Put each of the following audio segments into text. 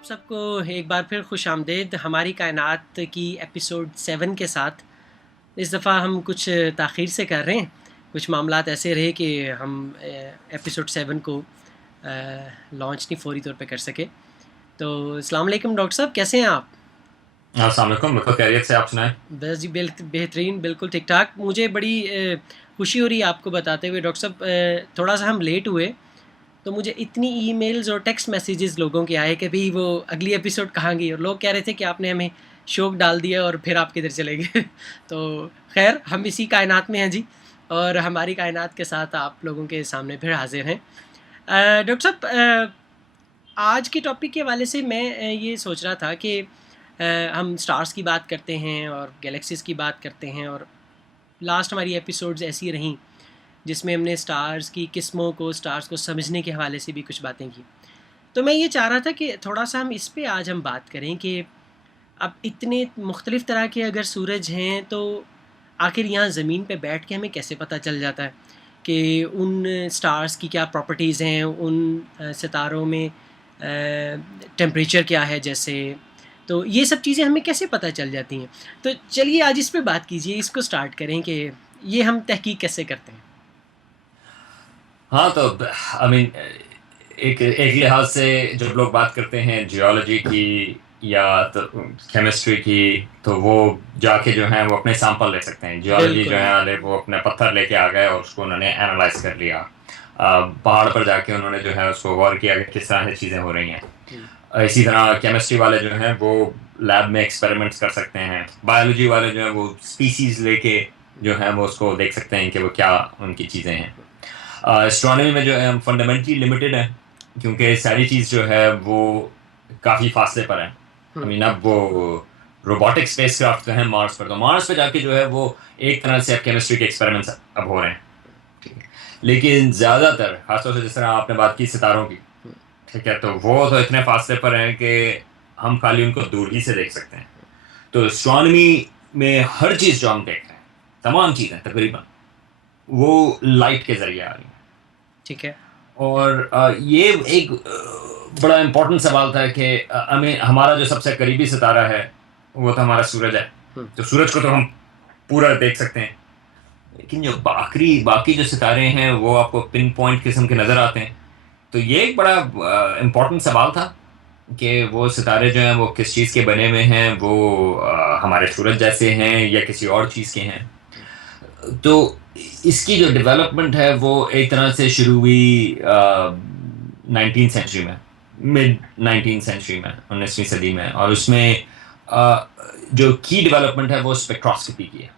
आप सबको एक बार फिर खुश आमदेद हमारी कायनात की एपिसोड 7 के साथ। इस दफ़ा हम कुछ ताख़ीर से कर रहे हैं, कुछ मामलात ऐसे रहे कि हम एपिसोड 7 को लॉन्च नहीं फौरी तौर पे कर सके। तो अस्सलाम वालेकुम डॉक्टर साहब, कैसे हैं आप? अस्सलाम वालेकुम, बिल्कुल खैरियत से। आप सुनाएं। बस जी बेहतरीन, बिल्कुल ठीक ठाक। मुझे बड़ी खुशी हो रही है आपको बताते हुए डॉक्टर साहब, थोड़ा सा हम लेट हुए तो मुझे इतनी ईमेल्स और टेक्स्ट मैसेजेस लोगों के आए कि भाई वो अगली एपिसोड कहाँ गई, और लोग कह रहे थे कि आपने हमें शोक डाल दिया और फिर आप किधर चले गए। तो खैर, हम इसी कायनात में हैं जी, और हमारी कायनात के साथ आप लोगों के सामने फिर हाजिर हैं। डॉक्टर साहब, आज के टॉपिक के हवाले से मैं ये सोच रहा था कि हम स्टार्स की बात करते हैं और गैलेक्सीज़ की बात करते हैं, और लास्ट हमारी एपिसोड्स ऐसी रहीं जिसमें हमने स्टार्स की किस्मों को, स्टार्स को समझने के हवाले से भी कुछ बातें की। तो मैं ये चाह रहा था कि थोड़ा सा हम इस पे आज हम बात करें कि अब इतने मुख्तलिफ़ तरह के अगर सूरज हैं तो आखिर यहाँ ज़मीन पे बैठ के हमें कैसे पता चल जाता है कि उन स्टार्स की क्या प्रॉपर्टीज़ हैं, उन सितारों में टेम्परेचर क्या है जैसे, तो ये सब चीज़ें हमें कैसे पता चल जाती हैं। तो चलिए आज इस पे बात कीजिए, इसको स्टार्ट करें कि ये हम तहकीक कैसे करते हैं। हाँ, तो आई मीन एक एक लिहाज से जब लोग बात करते हैं जियोलॉजी की या तो केमिस्ट्री की, तो वो जाके जो है वो अपने सैंपल ले सकते हैं। जियोलॉजी जो बिल्कुल। है वाले वो अपने पत्थर लेके आ गए और उसको उन्होंने एनालाइज कर लिया। पहाड़ पर जाके उन्होंने जो है उसको गौर किया कि किस तरह से चीज़ें हो रही हैं। इसी तरह केमिस्ट्री वाले जो हैं वो लैब में एक्सपेरिमेंट्स कर सकते हैं। बायोलॉजी वाले जो है वो स्पीसीज लेके जो है वो उसको देख सकते हैं कि वो क्या उनकी चीज़ें हैं। एस्ट्रोनॉमी में जो है हम फंडामेंटली लिमिटेड है, क्योंकि सारी चीज़ जो है वो काफ़ी फासले पर है। आई मीन अब वो रोबोटिक स्पेसक्राफ्ट जो है मार्स पर, तो मार्स पे जाके जो है वो एक तरह से अब केमिस्ट्री के एक्सपेरिमेंट्स अब हो रहे हैं। ठीक है, लेकिन ज़्यादातर खासतौर से जिस तरह आपने बात की सितारों की, ठीक है, तो वो तो इतने फासले पर हैं कि हम खाली उनको दूर ही से देख सकते हैं। तो एस्ट्रोनॉमी में हर चीज़ जो हम देख रहे हैं, तमाम चीज़ें तकरीबन वो लाइट के जरिए आ रही हैं। ठीक है। और ये एक बड़ा इम्पोर्टेंट सवाल था कि हमें हमारा जो सबसे करीबी सितारा है वो तो हमारा सूरज है। तो सूरज को तो हम पूरा देख सकते हैं, लेकिन जो बाकी जो सितारे हैं वो आपको पिन पॉइंट किस्म के नज़र आते हैं। तो ये एक बड़ा इम्पोर्टेंट सवाल था कि वो सितारे जो हैं वो किस चीज़ के बने हुए हैं, वो हमारे सूरज जैसे हैं या किसी और चीज़ के हैं। तो इसकी जो डेवलपमेंट है वो एक तरह से शुरू हुई 19वीं सेंचुरी में, मिड 19वीं सेंचुरी में, 19वीं सदी में। और उसमें जो की डेवलपमेंट है वो स्पेक्ट्रोस्कोपी की है।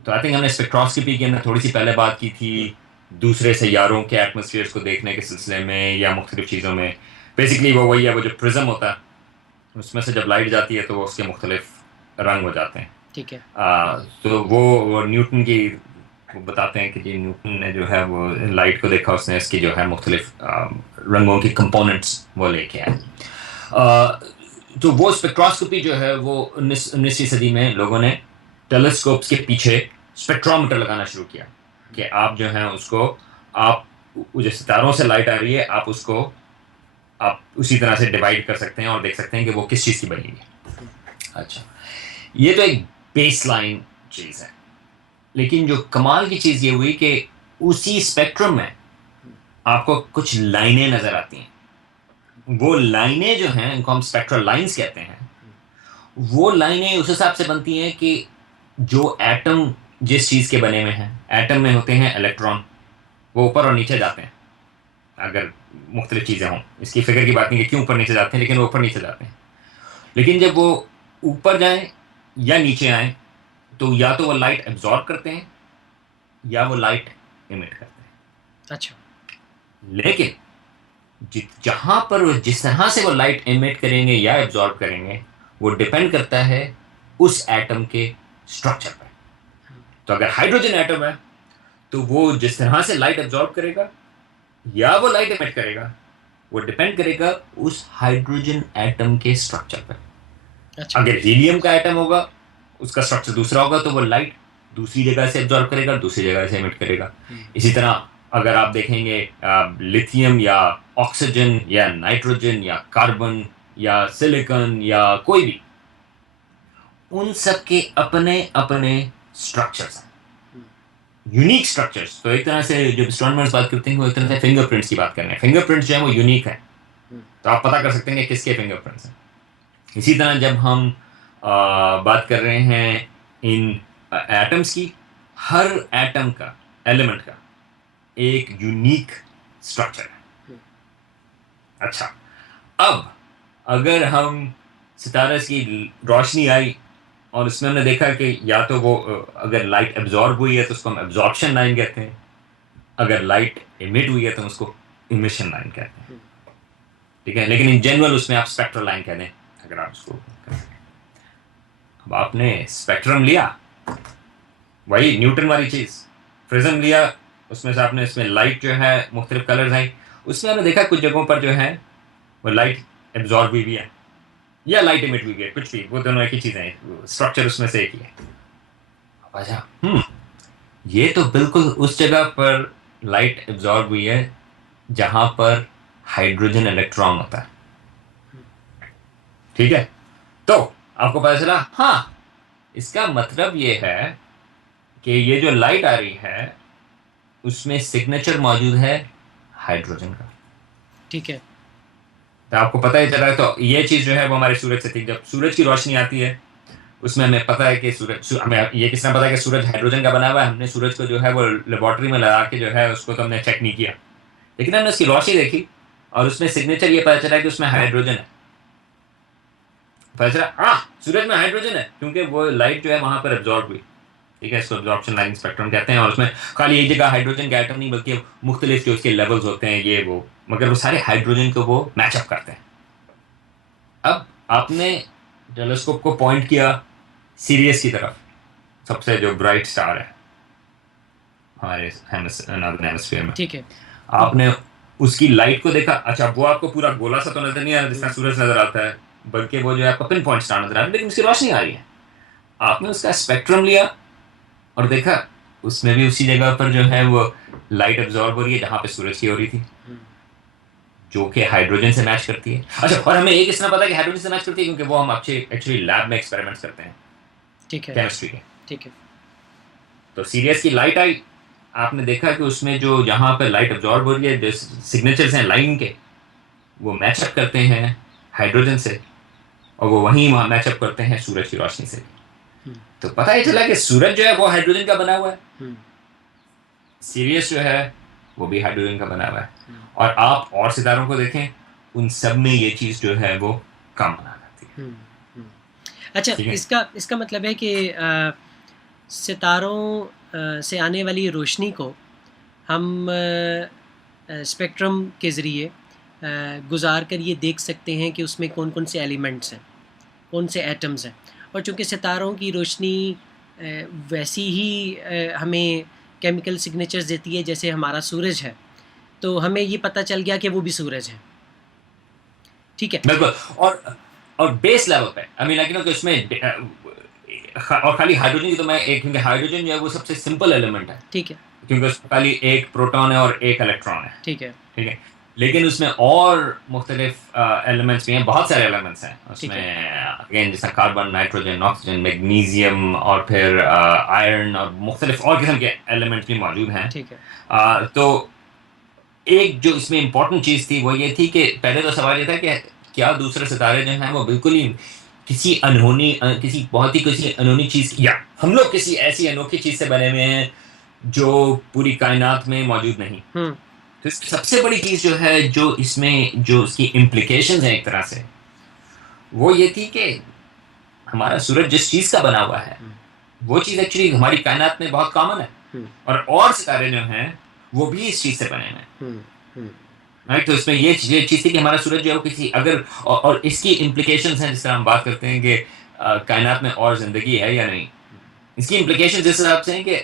तो आई थिंक हमने स्पेक्ट्रोस्कोपी की हमने थोड़ी सी पहले बात की थी, दूसरे सैयारों के एटमॉस्फेयर्स को देखने के सिलसिले में या मुख्तलिफ चीज़ों में। बेसिकली वो वही है, वो जो प्रिज्म होता है उसमें से जब लाइट जाती है तो वो उसके मुख्तलिफ रंग हो जाते हैं। ठीक है। तो वो न्यूटन की वो बताते हैं कि जी न्यूटन ने जो है वो लाइट को देखा, उसने इसकी जो है मुख्तलिफ रंगों की कंपोनेंट्स वो लेके आए। तो वो स्पेक्ट्रोस्कोपी जो है वो 19वीं सदी में लोगों ने टेलीस्कोप्स के पीछे स्पेक्ट्रोमीटर लगाना शुरू किया कि आप जो है उसको, आप जो सितारों से लाइट आ रही है आप उसको आप उसी तरह से डिवाइड कर सकते हैं और देख सकते हैं कि वो किस चीज़ की बनी है। अच्छा, ये तो एक बेस लाइन चीज़ है, लेकिन जो कमाल की चीज़ ये हुई कि उसी स्पेक्ट्रम में आपको कुछ लाइनें नज़र आती हैं। वो लाइनें जो हैं उनको हम स्पेक्ट्रल लाइंस कहते हैं। वो लाइनें उस हिसाब से बनती हैं कि जो एटम जिस चीज़ के बने हुए हैं, एटम में होते हैं इलेक्ट्रॉन, वो ऊपर और नीचे जाते हैं। अगर मुख्तलिफ चीज़ें हों, इसकी फिक्र की बात नहीं कि क्यों ऊपर नीचे जाते हैं, लेकिन वो ऊपर नीचे जाते हैं। लेकिन जब वो ऊपर जाएं या नीचे आएँ तो या तो वो लाइट एब्जॉर्ब करते हैं या वो लाइट इमिट करते हैं। अच्छा। लेकिन जहां पर वो जिस तरह से वो लाइट इमिट करेंगे या एब्जॉर्ब करेंगे वो डिपेंड करता है उस एटम के स्ट्रक्चर पर। तो अगर हाइड्रोजन एटम है तो वो जिस तरह से लाइट एब्जॉर्ब करेगा या वो लाइट इमिट करेगा वो डिपेंड करेगा उस हाइड्रोजन एटम के स्ट्रक्चर पर। अच्छा। अगर हीलियम का एटम होगा, उसका स्ट्रक्चर दूसरा होगा, तो वो लाइट दूसरी जगह से एब्जॉर्ब करेगा, दूसरी जगह से इमिट करेगा। इसी तरह अगर आप देखेंगे लिथियम या ऑक्सीजन या नाइट्रोजन या कार्बन या सिलिकॉन या कोई भी, उन सब के अपने अपने स्ट्रक्चर्स हैं, यूनिक स्ट्रक्चर्स। तो एक तरह से जब एस्ट्रोनॉमर्स बात करते हैं वो एक तरह से फिंगरप्रिंट्स की बात कर रहे हैं। फिंगरप्रिंट्स जो है वो यूनिक है, तो आप पता कर सकते हैं कि किसके फिंगरप्रिंट्स हैं। इसी तरह जब हम बात कर रहे हैं इन एटम्स की, हर एटम का, एलिमेंट का एक यूनिक स्ट्रक्चर है। अच्छा, अब अगर हम सितारे की रोशनी आई और उसमें हमने देखा कि या तो वो अगर लाइट एब्जॉर्ब हुई है तो उसको हम एब्जॉर्प्शन लाइन कहते हैं, अगर लाइट इमिट हुई है तो उसको इमिशन लाइन कहते हैं, ठीक है। लेकिन इन जनरल उसमें आप स्पेक्ट्रल लाइन कह दें अगर आप उसको। अब आपने स्पेक्ट्रम लिया, वही न्यूटन वाली चीज़, प्रिज्म लिया, उसमें से आपने इसमें लाइट जो है मुख्तलिफ कलर्स आई, उसमें हमने देखा कुछ जगहों पर जो है वो लाइट एब्जॉर्ब हुई भी है या लाइट इमिट हुई है, कुछ भी, वो दोनों एक ही चीज़ें हैं, स्ट्रक्चर उसमें से एक ही है। अच्छा, ये तो बिल्कुल उस जगह पर लाइट एब्जॉर्ब हुई है जहां पर हाइड्रोजन इलेक्ट्रॉन होता है, ठीक है। तो आपको पता चला, हाँ, इसका मतलब ये है कि ये जो लाइट आ रही है उसमें सिग्नेचर मौजूद है हाइड्रोजन का, ठीक है। तो आपको पता ही चला। तो ये चीज़ जो है वो हमारे सूरज से थी, जब सूरज की रोशनी आती है उसमें हमें पता है कि हमें ये किस तरह पता है कि सूरज हाइड्रोजन का बना हुआ है। हमने सूरज को जो है वो लेबोरेटरी में लगा के जो है उसको तो हमने चेक नहीं किया, लेकिन हमने उसकी रोशनी देखी और उसमें सिग्नेचर ये पता चला कि उसमें हाइड्रोजन है। पता चला, हाँ, सूरज में हाइड्रोजन है क्योंकि वो लाइट जो है वहां पर एब्जॉर्ब हुई, ठीक है। इसको एब्जॉर्प्शन लाइन स्पेक्ट्रम कहते हैं। और उसमें खाली एक जगह हाइड्रोजन का एटम नहीं बल्कि मुख्तलिफ जो उसके लेवल्स होते हैं ये वो, मगर वो सारे हाइड्रोजन को वो मैचअप करते हैं। अब आपने टेलीस्कोप को पॉइंट किया सीरियस की तरफ, सबसे जो ब्राइट स्टार है हमारे हेमिस्फीयर में, ठीक है। आपने उसकी लाइट को देखा। अच्छा, वो आपको पूरा गोला सा तो नजर नहीं आ रहा जिसका सूरज नजर आता है, बल्कि वो जो है आपको पिन पॉइंट स्टार नजर आ रहा है, लेकिन उसकी रोशनी आ रही है। आपने उसका स्पेक्ट्रम लिया और देखा उसमें भी उसी जगह पर जो है वो लाइट एब्जॉर्ब हो रही है जहां पे सूरज की हो रही थी, जो कि हाइड्रोजन से मैच करती है। अच्छा, और हमें एक इसना पता है कि हाइड्रोजन से मैच करती है क्योंकि वो हम एक्चुअली लैब में एक्सपेरिमेंट्स करते हैं, ठीक है, केमिस्ट्री के। ठीक है। तो सीरियस की लाइट आई, आपने देखा कि उसमें जो जहां पर लाइट एब्जॉर्ब हो रही है, जो सिग्नेचर्स हैं लाइन के, वो मैचअप करते हैं हाइड्रोजन से, और वो वहीं वहां मैचअप करते हैं सूरज की रोशनी से। तो पता ही चला कि सूरज जो है वो हाइड्रोजन का बना हुआ है, सीरियस जो है वो भी हाइड्रोजन का बना हुआ है। और आप और सितारों को देखें, उन सब में ये चीज़ जो है वो कम बना जाती है। अच्छा, इसका मतलब है कि सितारों से आने वाली रोशनी को हम स्पेक्ट्रम के ज़रिए गुजार कर ये देख सकते हैं कि उसमें कौन कौन से एलिमेंट्स हैं, कौन से एटम्स हैं। और चूँकि सितारों की रोशनी वैसी ही हमें केमिकल सिग्नेचर्स देती है जैसे हमारा सूरज है, तो हमें ये पता चल गया कि वो भी सूरज है, ठीक है। बिल्कुल। और बेस लेवल पे आई मीन लाइक इसमें और खाली हाइड्रोजन की तो मैं एक, क्योंकि हाइड्रोजन जो है वो सबसे सिंपल एलिमेंट है, ठीक है, क्योंकि उसमें खाली एक प्रोटॉन है और एक इलेक्ट्रॉन है, ठीक है, ठीक है। लेकिन उसमें और मुख्तलिफ एलिमेंट्स भी हैं, बहुत सारे एलिमेंट्स हैं उसमें, अगेन जैसा कार्बन, नाइट्रोजन, ऑक्सीजन, मैग्नीशियम और फिर आयरन और मुख्तलिफ और किस्म के एलिमेंट्स भी मौजूद हैं, ठीक है। तो एक जो इसमें इम्पोर्टेंट चीज़ थी वो ये थी कि पहले तो सवाल ये था कि क्या दूसरे सितारे जो हैं वो बिल्कुल ही किसी अनहोनी चीज़, या हम लोग किसी ऐसी अनोखी चीज़ से बने हुए हैं जो पूरी कायनात में मौजूद नहीं। तो सबसे बड़ी चीज़ जो है, जो इसमें जो उसकी इम्प्लीकेशंस हैं एक तरह से, वो ये थी कि हमारा सूरज जिस चीज़ का बना हुआ है वो चीज़ एक्चुअली हमारी कायनात में बहुत कॉमन है, और सितारे जो हैं वो भी इस चीज़ से बने हैं, राइट। तो इसमें ये चीज़ थी कि हमारा सूरज जो है वो किसी अगर, और इसकी इम्प्लीकेशंस हैं जिस तरह हम बात करते हैं कि कायनात में और ज़िंदगी है या नहीं, इसकी इम्प्लीकेशंस जिस हिसाब से हैं कि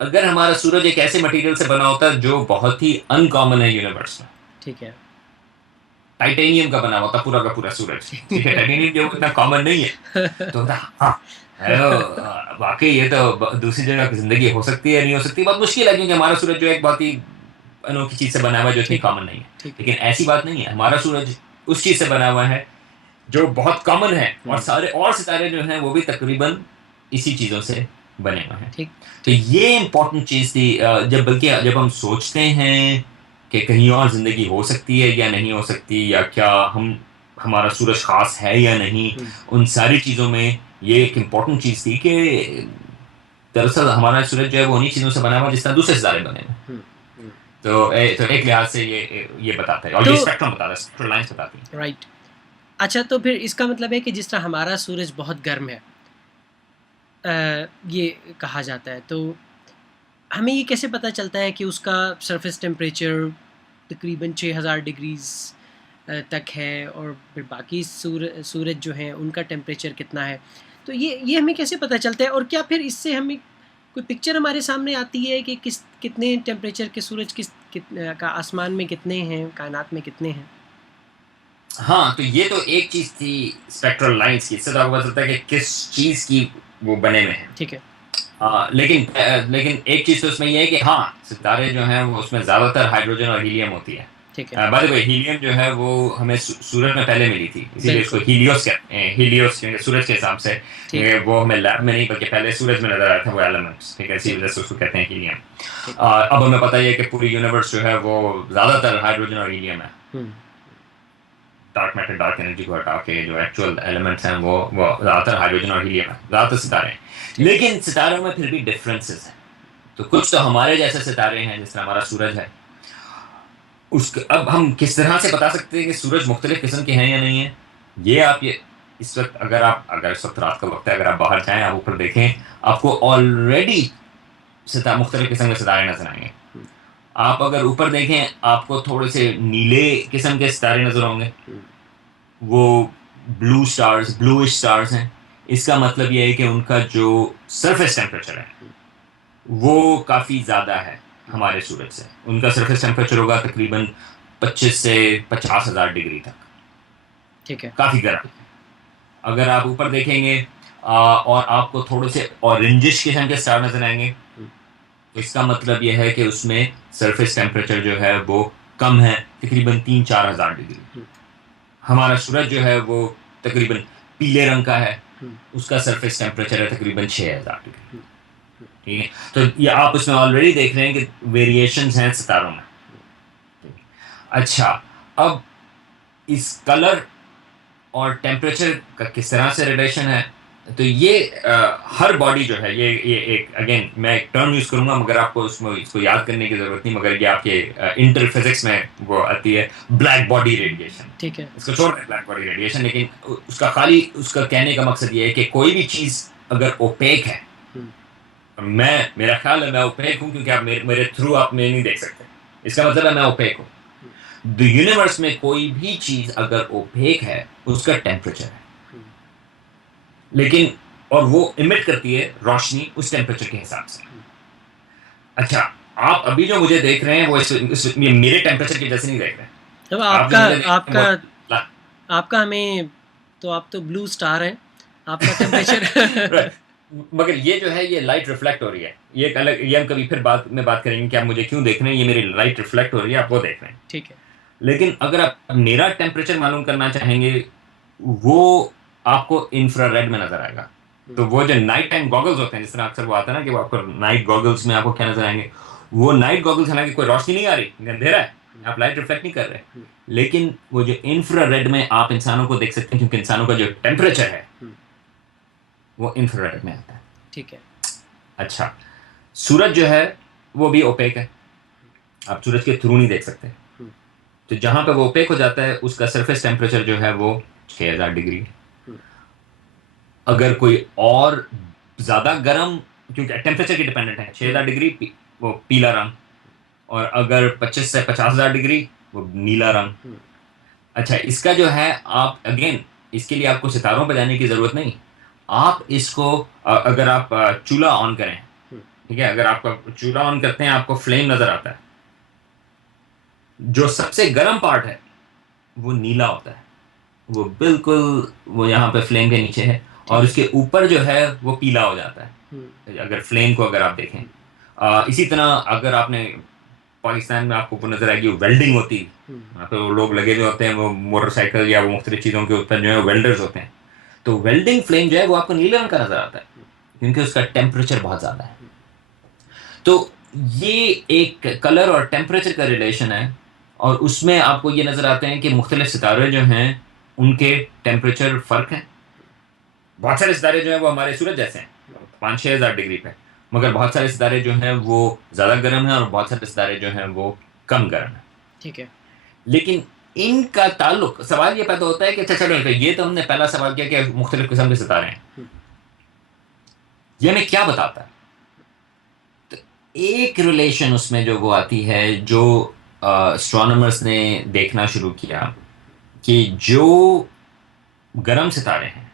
अगर हमारा सूरज एक ऐसे मटेरियल से बना होता है जो बहुत ही अनकॉमन है यूनिवर्स में, ठीक है, टाइटेनियम का बना होता पूरा का पूरा सूरज, ठीक है, टाइटेनियम जो इतना कॉमन नहीं है, तो हाँ वाकई ये तो दूसरी जगह जिंदगी हो सकती है, नहीं हो सकती, बहुत मुश्किल है, क्योंकि हमारा सूरज जो है एक बहुत ही अनोखी चीज से बना हुआ है जो इतनी कॉमन नहीं है। लेकिन ऐसी बात नहीं है, हमारा सूरज उस चीज से बना हुआ है जो बहुत कॉमन है, और सारे और सितारे जो हैं वो भी तकरीबन इसी चीजों से बने हुए हैं। ठीक तो ठीक। ये इम्पोर्टेंट चीज थी, जब हम सोचते हैं कि कहीं और जिंदगी हो सकती है या नहीं हो सकती, या क्या हमारा सूरज खास है या नहीं, उन सारी चीजों में ये एक इम्पोर्टेंट चीज थी कि दरअसल हमारा सूरज जो है वो उन्हीं चीजों से बना हुआ जिस तरह दूसरे सितारे बने हैं। तो एक लिहाज से ये बताता है, और ये तो स्पेक्ट्रम बताता है, स्पेक्ट्रल लाइंस बताती है। राइट। अच्छा, तो फिर इसका मतलब है कि जिस तरह हमारा सूरज बहुत गर्म है, ये कहा जाता है, तो हमें ये कैसे पता चलता है कि उसका सरफेस टेम्परेचर तकरीबन 6000 डिग्रीज़ तक है, और फिर बाकी सूरज जो हैं उनका टेम्परेचर कितना है? तो ये हमें कैसे पता चलता है, और क्या फिर इससे हमें कोई पिक्चर हमारे सामने आती है कि कितने टेम्परेचर के सूरज का आसमान में कितने हैं, कायनात में कितने हैं? हाँ, तो ये तो एक चीज थी स्पेक्ट्रल लाइंस की, इससे तो आपको पता चलता है कि किस चीज की वो बने हुए हैं। ठीक है। लेकिन एक चीज तो उसमें ये है कि हाँ, सितारे जो हैं वो उसमें ज्यादातर हाइड्रोजन और हीलियम होती है। ठीक है। बाय द वे, हीलियम जो है वो हमें सूरज में पहले मिली थी, इसीलिए उसको बिल्कुल। हीलियोस कहते हैं। हीलियोस क्योंकि सूरज के हिसाब से ठीक वो हमें लैब में नहीं बल्कि पहले सूरज में नजर आया था वो एलिमेंट्स, ठीक है, इसी ठीक वजह से उसको कहते हैं हीलियम। ठीक। अब हमें पता ही है कि पूरी यूनिवर्स जो है वो ज्यादातर हाइड्रोजन और हीलियम है। डार्क मैटर, डार्क एनर्जी को हटा के जो एक्चुअल एलिमेंट्स हैं वो ज्यादातर हाइड्रोजन और हीलियम है, ज्यादातर सितारे हैं। लेकिन सितारों में फिर भी डिफरेंसेस हैं। तो कुछ तो हमारे जैसे सितारे हैं, जिस तरह हमारा सूरज है, उसके अब हम किस तरह से बता सकते हैं कि सूरज मुख्तलिफ किस्म के हैं या नहीं है? ये इस वक्त अगर इस वक्त रात का वक्त है, अगर आप बाहर जाएं, आप ऊपर देखें, आपको ऑलरेडी मुख्तलिफ किस्म के सितारे नजर आएंगे। आप अगर ऊपर देखें, आपको थोड़े से नीले किस्म के सितारे नजर होंगे, वो ब्लूइश स्टार्स हैं। इसका मतलब यह है कि उनका जो सरफेस टेम्परेचर है वो काफ़ी ज़्यादा है हमारे सूरज से। उनका सरफेस टेम्परेचर होगा तकरीबन 25 से 50,000 डिग्री तक। ठीक है। काफ़ी गर्म। अगर आप ऊपर देखेंगे और आपको थोड़े से ऑरेंजिश किस्म के स्टार नजर आएंगे, तो इसका मतलब यह है कि उसमें सरफेस टेम्परेचर जो है वो कम है, तकरीबन 3-4 हज़ार डिग्री। हमारा सूरज जो है वो तकरीबन पीले रंग का है, उसका सरफेस टेम्परेचर है तकरीबन 6,000 डिग्री। ठीक है, तो ये आप उसमें ऑलरेडी देख रहे हैं कि वेरिएशंस हैं सितारों में। अच्छा, अब इस कलर और टेम्परेचर का किस तरह से रिलेशन है? तो ये हर बॉडी जो है, ये एक अगेन मैं एक टर्म यूज करूंगा, मगर आपको इसको याद करने की जरूरत नहीं, मगर ये आपके इंटर फिजिक्स में वो आती है, ब्लैक बॉडी रेडिएशन। ठीक है। इसको छोड़ दें, ब्लैक बॉडी रेडिएशन, लेकिन उसका कहने का मकसद ये है कि कोई भी चीज अगर ओपेक है, मेरा ख्याल है मैं ओपेक हूं क्योंकि आप मेरे थ्रू आप मैं नहीं देख सकते, इसका मतलब है मैं ओपेक हूं। द यूनिवर्स में कोई भी चीज अगर ओपेक है, उसका टेम्परेचर है, लेकिन और वो इमिट करती है रोशनी उस टेम्परेचर के हिसाब से। अच्छा, आप अभी जो मुझे देख रहे हैं वो ये मेरे टेम्परेचर की वजह से नहीं देख रहे हैं। तो आपका हमें, तो आप तो ब्लू स्टार हैं, आपका टेम्परेचर मगर ये जो है ये लाइट रिफ्लेक्ट हो रही है, ये एक अलग, ये हम कभी फिर बाद में बात करेंगे कि आप मुझे क्यों देख रहे हैं, ये मेरी लाइट रिफ्लेक्ट हो रही है, आप वो देख रहे हैं। ठीक है। लेकिन अगर आप मेरा टेम्परेचर मालूम करना चाहेंगे, वो आपको इंफ्रारेड में नजर आएगा। तो वो जो नाइट टाइम गॉगल्स होते हैं, जिस तरह अक्सर वो आता है ना कि वो आपको नाइट गॉगल्स में आपको क्या नजर आएंगे, वो नाइट गॉगल्स, हालांकि कोई रोशनी नहीं आ रही, अंधेरा है, आप लाइट रिफ्लेक्ट नहीं कर रहे, लेकिन वो जो इंफ्रारेड में आप इंसानों को देख सकते हैं, क्योंकि इंसानों का जो टेम्परेचर है वो इंफ्रारेड में आता है। ठीक है। अच्छा, सूरज जो है वो भी ओपेक है, आप सूरज के थ्रू नहीं देख सकते। तो जहां पे वो ओपेक हो जाता है, उसका सरफेस टेम्परेचर जो है वो 6,000 डिग्री। अगर कोई और ज्यादा गर्म, क्योंकि टेम्परेचर की डिपेंडेंट है, 6,000 डिग्री वो पीला रंग, और अगर 25 से 50,000 डिग्री वो नीला रंग। अच्छा, इसका जो है, आप अगेन इसके लिए आपको सितारों पर जाने की जरूरत नहीं, आप इसको अगर आप चूल्हा ऑन करें, ठीक है, अगर आप चूल्हा ऑन करते हैं, आपको फ्लेम नजर आता है, जो सबसे गर्म पार्ट है वो नीला होता है, वो बिल्कुल वो यहाँ पे फ्लेम के नीचे है, और उसके ऊपर जो है वो पीला हो जाता है अगर फ्लेम को अगर आप देखें। इसी तरह अगर आपने पाकिस्तान में आपको नजर आएगी वेल्डिंग होती है, वहाँ पे वो लोग लगे हुए होते हैं, वो मोटरसाइकिल या वो मुख्तलिफ चीज़ों के ऊपर जो है वेल्डर्स होते हैं, तो वेल्डिंग फ्लेम जो है वो आपको नीले रंग का नजर आता है क्योंकि उसका टेम्परेचर बहुत ज़्यादा है। तो ये एक कलर और टेम्परेचर का रिलेशन है, और उसमें आपको ये नजर आते हैं कि मुख्तलिफ सितारे जो हैं उनके टेम्परेचर फ़र्क हैं। बहुत सारे सितारे जो हैं वो हमारे सूरज जैसे हैं, 5-6 हज़ार डिग्री पे, मगर बहुत सारे सितारे जो हैं वो ज़्यादा गर्म हैं और बहुत सारे सितारे जो हैं वो कम गर्म हैं। ठीक है। लेकिन इनका ताल्लुक, सवाल ये पैदा होता है कि अच्छा चलो, ये तो हमने पहला सवाल किया कि मुख्तलिफ किस्म के सितारे हैं, ये हमें क्या बताता है? तो एक रिलेशन उसमें जो वो आती है, जो एस्ट्रोनॉमर्स ने देखना शुरू किया कि जो गर्म सितारे हैं,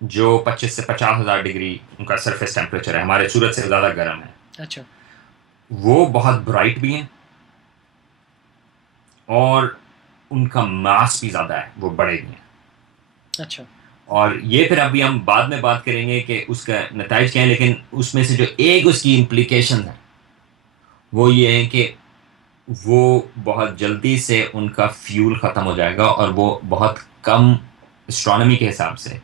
जो 25 से 50,000 डिग्री उनका सरफेस टेम्परेचर है, हमारे सूरज से ज़्यादा गर्म है, अच्छा। वो बहुत ब्राइट भी हैं और उनका मास भी ज़्यादा है, वो बड़े भी हैं। अच्छा। और ये फिर अभी हम बाद में बात करेंगे कि उसका नतीजा क्या है, लेकिन उसमें से जो एक उसकी इम्प्लीकेशन है वो ये है कि वो बहुत जल्दी से उनका फ्यूल ख़त्म हो जाएगा और वो बहुत कम, एस्ट्रोनॉमी के हिसाब से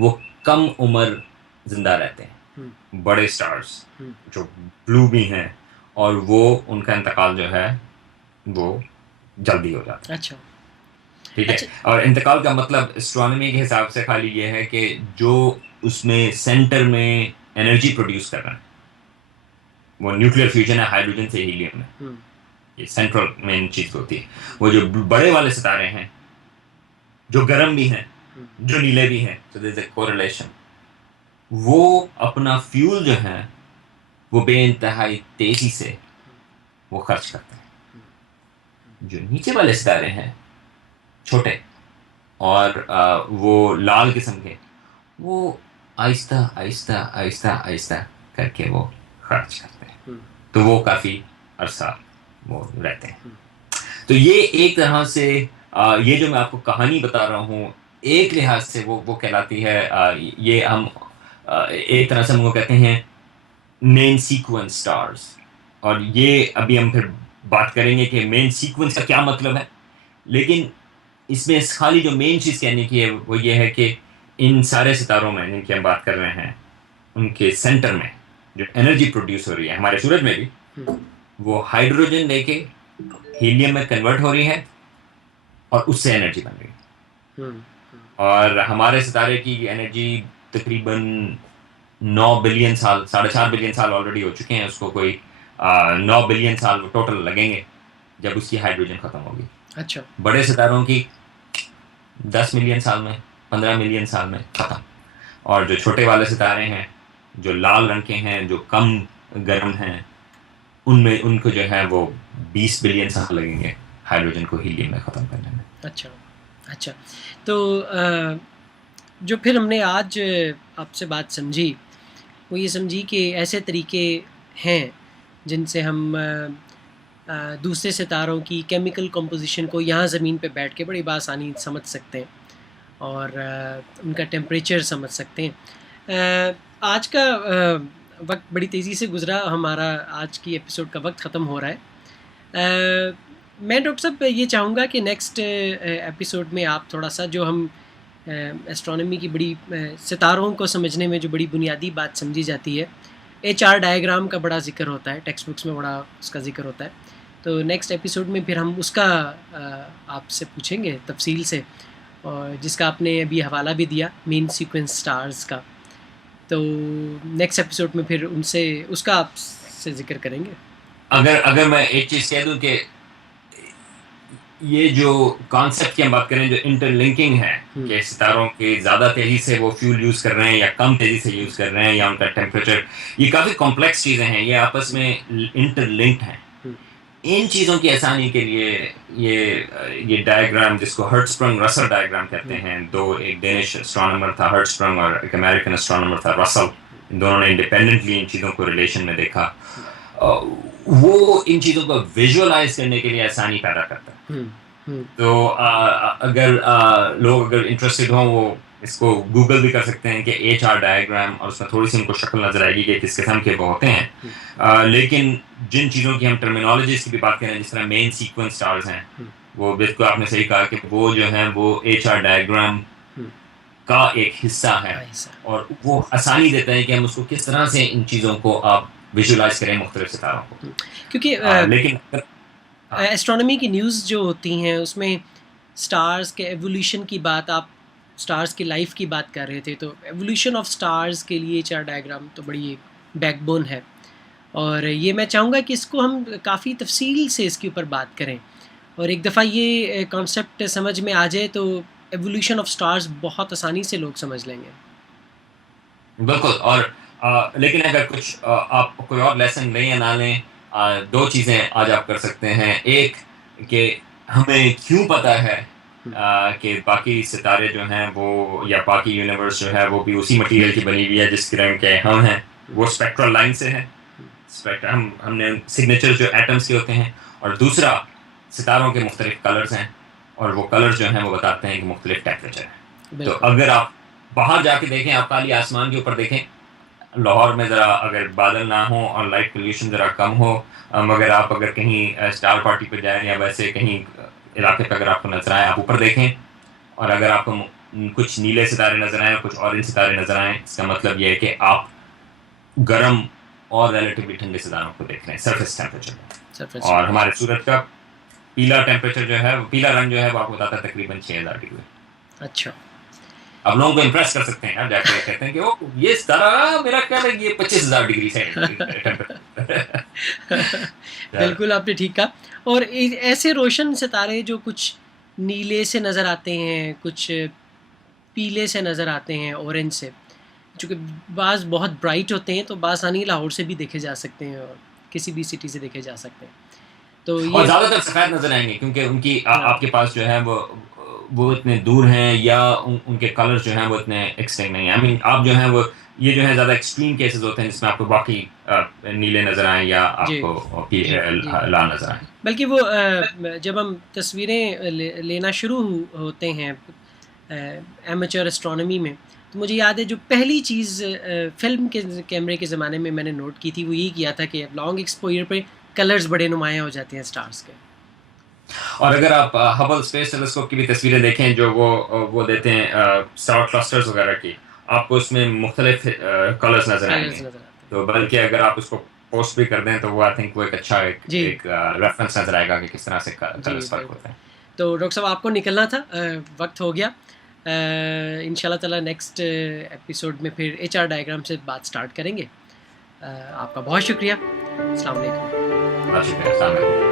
वो कम उम्र ज़िंदा रहते हैं, बड़े स्टार्स जो ब्लू भी हैं, और वो उनका इंतकाल जो है वो जल्दी हो जाता है। अच्छा। ठीक है। और इंतकाल का मतलब एस्ट्रोनॉमी के हिसाब से खाली ये है कि जो उसमें सेंटर में एनर्जी प्रोड्यूस कर रहा है, वो न्यूक्लियर फ्यूजन है हाइड्रोजन से हीलियम में, ये सेंट्रल मेन चीज़ होती है। वो जो बड़े वाले सितारे हैं जो गर्म भी हैं, जो नीले भी हैं, तो देयर इज अ कोरिलेशन, वो अपना फ्यूल जो है वो बेइंतहाई तेजी से वो खर्च करते हैं। जो नीचे वाले सितारे हैं छोटे और वो लाल किस्म के, वो आहिस्ता आहिस्ता आहिस्ता आहिस्ता करके वो खर्च करते हैं, तो वो काफ़ी अरसा वो रहते हैं। तो ये एक तरह से ये जो मैं आपको कहानी बता रहा हूँ, एक लिहाज से वो कहलाती है, ये हम एक तरह से हम वो कहते हैं मेन सीक्वेंस स्टार्स। और ये अभी हम फिर बात करेंगे कि मेन सीक्वेंस का क्या मतलब है, लेकिन इसमें खाली जो मेन चीज़ कहने की है वो ये है कि इन सारे सितारों में जिनकी हम बात कर रहे हैं, उनके सेंटर में जो एनर्जी प्रोड्यूस हो रही है, हमारे सूरज में भी, वो हाइड्रोजन लेके हीलियम में कन्वर्ट हो रही है और उससे एनर्जी बन रही है। और हमारे सितारे की एनर्जी तकरीबन 9 बिलियन साल, 4.5 बिलियन साल ऑलरेडी हो चुके हैं, उसको कोई 9 बिलियन साल टोटल लगेंगे जब उसकी हाइड्रोजन ख़त्म होगी। अच्छा। बड़े सितारों की 10 मिलियन साल में, 15 मिलियन साल में ख़त्म। और जो छोटे वाले सितारे हैं, जो लाल रंग के हैं, जो कम गर्म हैं, उनमें उनको जो है वो 20 बिलियन साल लगेंगे हाइड्रोजन को हीलियम में ख़त्म करने में। अच्छा। अच्छा। तो जो फिर हमने आज आपसे बात समझी, वो ये समझी कि ऐसे तरीके हैं जिनसे हम दूसरे सितारों की केमिकल कंपोजिशन को यहाँ ज़मीन पे बैठ के बड़ी आसानी समझ सकते हैं और उनका टेम्परेचर समझ सकते हैं। आज का वक्त बड़ी तेज़ी से गुज़रा, हमारा आज की एपिसोड का वक्त ख़त्म हो रहा है। मैं डॉक्टर साहब ये चाहूँगा कि नेक्स्ट एपिसोड में आप थोड़ा सा, जो हम एस्ट्रोनॉमी की बड़ी सितारों को समझने में जो बड़ी बुनियादी बात समझी जाती है, HR डायग्राम का बड़ा जिक्र होता है, टेक्स्ट बुक्स में बड़ा उसका जिक्र होता है, तो नेक्स्ट एपिसोड में फिर हम उसका आपसे पूछेंगे तफसील से, और जिसका आपने अभी हवाला भी दिया मेन सीक्वेंस स्टार्स का, तो नेक्स्ट एपिसोड में फिर उनसे उसका आपसे जिक्र करेंगे। अगर मैं एक चीज़ कह दूं कि ये जो कॉन्सेप्ट की हम बात करें, जो इंटरलिंकिंग है कि सितारों के ज़्यादा तेज़ी से वो फ्यूल यूज़ कर रहे हैं या कम तेज़ी से यूज़ कर रहे हैं, या उनका टेम्परेचर, ये काफ़ी कॉम्प्लेक्स चीज़ें हैं, ये आपस में इंटरलिंक्ड हैं। इन चीज़ों की आसानी के लिए ये डायग्राम, जिसको हर्ट्सप्रंग रसल डायग्राम कहते हैं, एक डेनिश एस्ट्रोनॉमर था हर्ट्सप्रंग और एक अमेरिकन एस्ट्रोनॉमर था रसल, इन दोनों ने इंडिपेंडेंटली इन चीज़ों को रिलेशन में देखा। वो इन चीज़ों को विजुअलाइज करने के लिए आसानी पैदा करता है। तो अगर लोग इंटरेस्टेड हों, वो इसको गूगल भी कर सकते हैं कि HR डायग्राम, और उसमें थोड़ी सी उनको शक्ल नजर आएगी कि किस किस्म के वो होते हैं। लेकिन जिन चीज़ों की हम टर्मिनोलॉजीज की भी बात करें, जिस तरह मेन सीक्वेंस स्टार्स हैं, वो बिल्कुल आपने सही कहा कि वो जो है वो HR डायग्राम का एक हिस्सा है, और वो आसानी देता है कि हम उसको किस तरह से इन चीज़ों को आप विजुलाइज करें मुख्तलिफ सितारों को। क्योंकि लेकिन एस्ट्रोनॉमी की न्यूज़ जो होती हैं उसमें स्टार्स के एवोल्यूशन की बात, आप स्टार्स की लाइफ की बात कर रहे थे, तो एवोल्यूशन ऑफ स्टार्स के लिए चार डायग्राम तो बड़ी एक बैकबोन है, और ये मैं चाहूँगा कि इसको हम काफ़ी तफसील से इसके ऊपर बात करें, और एक दफ़ा ये कॉन्सेप्ट समझ में आ जाए तो एवोल्यूशन ऑफ स्टार्स बहुत आसानी से लोग समझ लेंगे। बिल्कुल। और लेकिन अगर कुछ आप कोई और लेसन लें या ना लें, दो चीज़ें आज आप कर सकते हैं। एक कि हमें क्यों पता है कि बाकी सितारे जो हैं वो, या बाकी यूनिवर्स जो है वो भी उसी मटेरियल की बनी हुई है जिसके रंग के हम हैं, वो स्पेक्ट्रल लाइन से है। हमने सिग्नेचर जो एटम्स के होते हैं, और दूसरा सितारों के मुख्तलिफ कलर्स हैं, और वो कलर्स जो हैं वो बताते हैं कि मुख्तलिफ टेम्परेचर है। तो अगर आप बाहर जाके देखें, आप खाली आसमान के ऊपर देखें, लाहौर में ज़रा अगर बादल ना हो और लाइट पोल्यूशन ज़रा कम हो, मगर आप अगर कहीं स्टार पार्टी पर जाएं या वैसे कहीं इलाके पर अगर आपको नजर आए, आप ऊपर देखें, और अगर आपको कुछ नीले सितारे नजर आए और कुछ ऑरेंज सितारे नजर आए, इसका मतलब ये है कि आप गर्म और रिलेटिवली ठंडे सितारों को देख रहे हैं सरफेस टेम्परेचर। और हमारे सूरज का पीला टेम्परेचर जो है, पीला रंग जो है वो आपको बताता है तकरीबन 6000 डिग्री। अच्छा, आप लोगों को इम्प्रेस कर सकते हैं यार, जाके कहते हैं कि ओ ये सितारा मेरा ख्याल है ये 25,000 डिग्री से बिल्कुल आपने ठीक कहा। और ऐसे रोशन सितारे जो कुछ नीले से नज़र आते हैं, कुछ पीले से नज़र आते हैं, ऑरेंज से, चूँकि बाज़ बहुत ब्राइट होते हैं तो बासानी लाहौर से भी देखे जा सकते हैं और किसी भी सिटी से देखे जा सकते हैं। तो ये और ज़्यादातर सफ़ेद नजर आएंगे क्योंकि उनकी आपके पास जो है वो इतने दूर हैं, या उनके कलर्स जो हैं वो इतने एक्सट्रीम नहीं है। आई मीन आप जो हैं वो, ये जो है ज़्यादा एक्सट्रीम केसेस होते हैं जिसमें आपको बाकी नीले नज़र आए या आपको लाल नज़र आए। बल्कि वो जब हम तस्वीरें लेना शुरू होते हैं एमेचर एस्ट्रोनॉमी में, तो मुझे याद है जो पहली चीज़ फिल्म के कैमरे के ज़माने में मैंने नोट की थी वो यही किया था कि लॉन्ग एक्सपोजर पे कलर्स बड़े नुमायाँ हो जाते हैं स्टार्स के। और अगर आप हबल स्पेस टेलीस्कोप की भी तस्वीरें देखें जो वो देते हैं स्टार क्लस्टर्स वगैरह की, आपको उसमें मुख्तलिफ कलर्स नजर आएंगे। तो बल्कि अगर आप उसको पोस्ट भी कर दें तो वो आई थिंक वो एक अच्छा एक रेफरेंस नजर आएगा कि किस तरह से कलर्स फर्क होते हैं। तो डॉक्टर साहब आपको निकलना था, वक्त हो गया। इंशाल्लाह ताला नेक्स्ट एपिसोड में फिर HR डायग्राम से बात स्टार्ट करेंगे। आपका बहुत शुक्रिया। अस्सलाम वालेकुम। शुक्रिया।